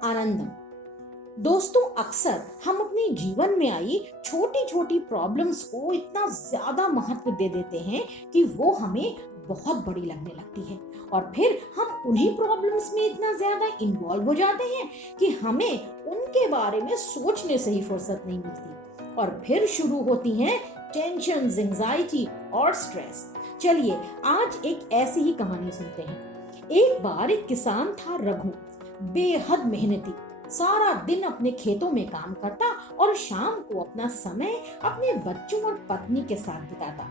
आनंदम। दोस्तों, अक्सर हम अपने जीवन में आई छोटी छोटी प्रॉब्लम्स को इतना ज्यादा महत्व दे देते हैं कि वो हमें बहुत बड़ी लगने लगती है और फिर हम उन्हीं प्रॉब्लम्स में इतना ज्यादा इन्वॉल्व हो जाते हैं कि हमें उनके बारे में सोचने से ही फुर्सत नहीं मिलती और फिर शुरू होती हैं टेंशन, एंजाइटी और स्ट्रेस। चलिए आज एक ऐसी ही कहानी सुनते हैं। एक बार एक किसान था रघु, बेहद मेहनती, सारा दिन अपने खेतों में काम करता और शाम को अपना समय अपने बच्चों और पत्नी के साथ बिताता।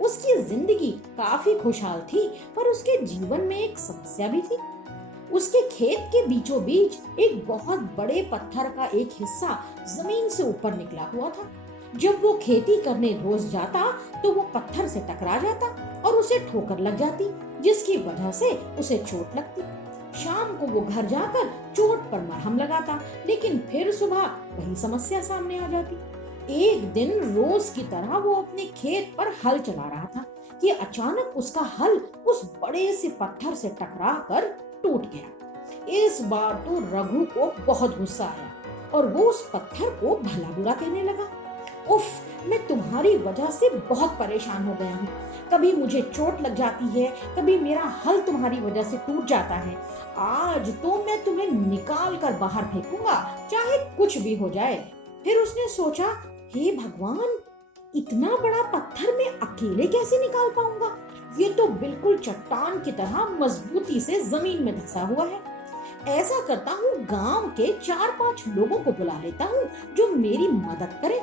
उसकी जिंदगी काफी खुशहाल थी, पर उसके जीवन में एक समस्या भी थी। उसके खेत के बीचों बीच एक बहुत बड़े पत्थर का एक हिस्सा जमीन से ऊपर निकला हुआ था। जब वो खेती करने रोज जाता तो वो पत्थर से टकरा जाता और उसे ठोकर लग जाती, जिसकी वजह से उसे चोट लगती। शाम को वो घर जाकर चोट पर मरहम लगाता, लेकिन फिर सुबह वही समस्या सामने आ जाती। एक दिन रोज की तरह वो अपने खेत पर हल चला रहा था कि अचानक उसका हल उस बड़े से पत्थर से टकरा कर टूट गया। इस बार तो रघु को बहुत गुस्सा आया और वो उस पत्थर को भला बुरा कहने लगा। उफ, मैं तुम्हारी वजह से बहुत परेशान हो गया हूँ। कभी मुझे चोट लग जाती है, कभी मेरा हल तुम्हारी वजह से टूट जाता है। आज तो मैं तुम्हें निकाल कर बाहर फेंकूंगा, चाहे कुछ भी हो जाए। फिर उसने सोचा, हे भगवान, इतना बड़ा पत्थर मैं अकेले कैसे निकाल पाऊंगा? ये तो बिल्कुल चट्टान की तरह मजबूती से जमीन में धंसा हुआ है। ऐसा करता हूँ, गांव के 4-5 लोगों को बुला लेता हूँ जो मेरी मदद करें।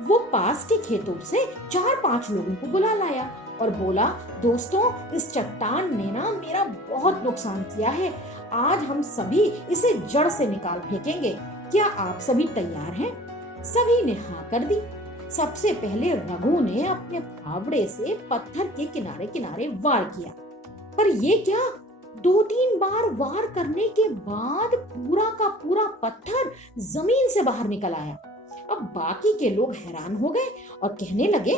वो पास के खेतों से 4-5 लोगों को बुला लाया और बोला, दोस्तों, इस चट्टान ने ना मेरा बहुत नुकसान किया है। आज हम सभी इसे जड़ से निकाल फेंकेंगे। क्या आप सभी तैयार हैं? सभी ने हाँ कर दी। सबसे पहले रघु ने अपने फावड़े से पत्थर के किनारे किनारे वार किया, पर ये क्या, 2-3 बार वार करने के बाद पूरा का पूरा पत्थर जमीन से बाहर निकल आया। अब बाकी के लोग हैरान हो गए और कहने लगे,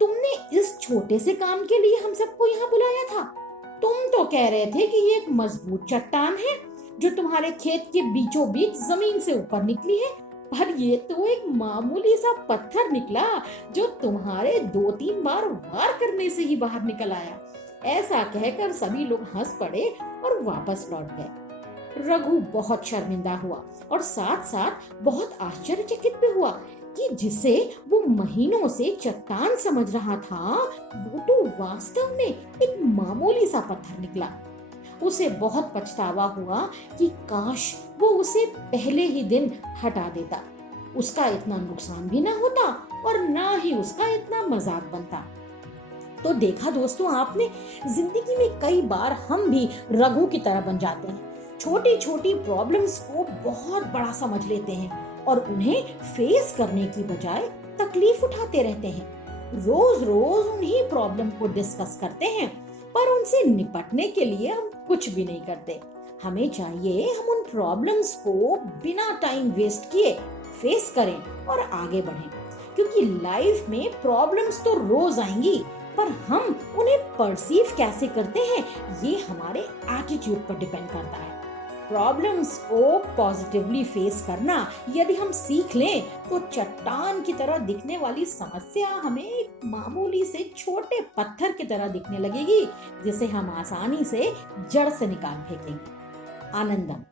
तुमने इस छोटे से काम के लिए हम सबको यहाँ बुलाया था? तुम तो कह रहे थे कि ये एक मजबूत चट्टान है जो तुम्हारे खेत के बीचों बीच जमीन से ऊपर निकली है, पर ये तो एक मामूली सा पत्थर निकला जो तुम्हारे 2-3 बार वार करने से ही बाहर निकल आया। ऐसा कहकर सभी लोग हंस पड़े और वापस लौट गए। रघु बहुत शर्मिंदा हुआ और साथ साथ बहुत आश्चर्यचकित भी हुआ कि जिसे वो महीनों से चट्टान समझ रहा था, वो तो वास्तव में एक मामूली सा पत्थर निकला। उसे बहुत पछतावा हुआ कि काश वो उसे पहले ही दिन हटा देता। उसका इतना नुकसान भी ना होता और ना ही उसका इतना मजाक बनता। तो देखा दोस्तों आपने, जिंदगी में कई बार हम भी रघु की तरह बन जाते हैं। छोटी छोटी प्रॉब्लम्स को बहुत बड़ा समझ लेते हैं और उन्हें फेस करने की बजाय तकलीफ उठाते रहते हैं। रोज रोज उन्हीं प्रॉब्लम को डिस्कस करते हैं, पर उनसे निपटने के लिए हम कुछ भी नहीं करते। हमें चाहिए हम उन प्रॉब्लम्स को बिना टाइम वेस्ट किए फेस करें और आगे बढ़ें, क्योंकि लाइफ में प्रॉब्लम्स तो रोज आएंगी, पर हम उन्हें परसीव कैसे करते हैं ये हमारे एटीट्यूड पर डिपेंड करता है। प्रॉब्लम्स को पॉजिटिवली फेस करना यदि हम सीख लें तो चट्टान की तरह दिखने वाली समस्या हमें एक मामूली से छोटे पत्थर की तरह दिखने लगेगी, जिसे हम आसानी से जड़ से निकाल फेंकेंगे। आनंदम।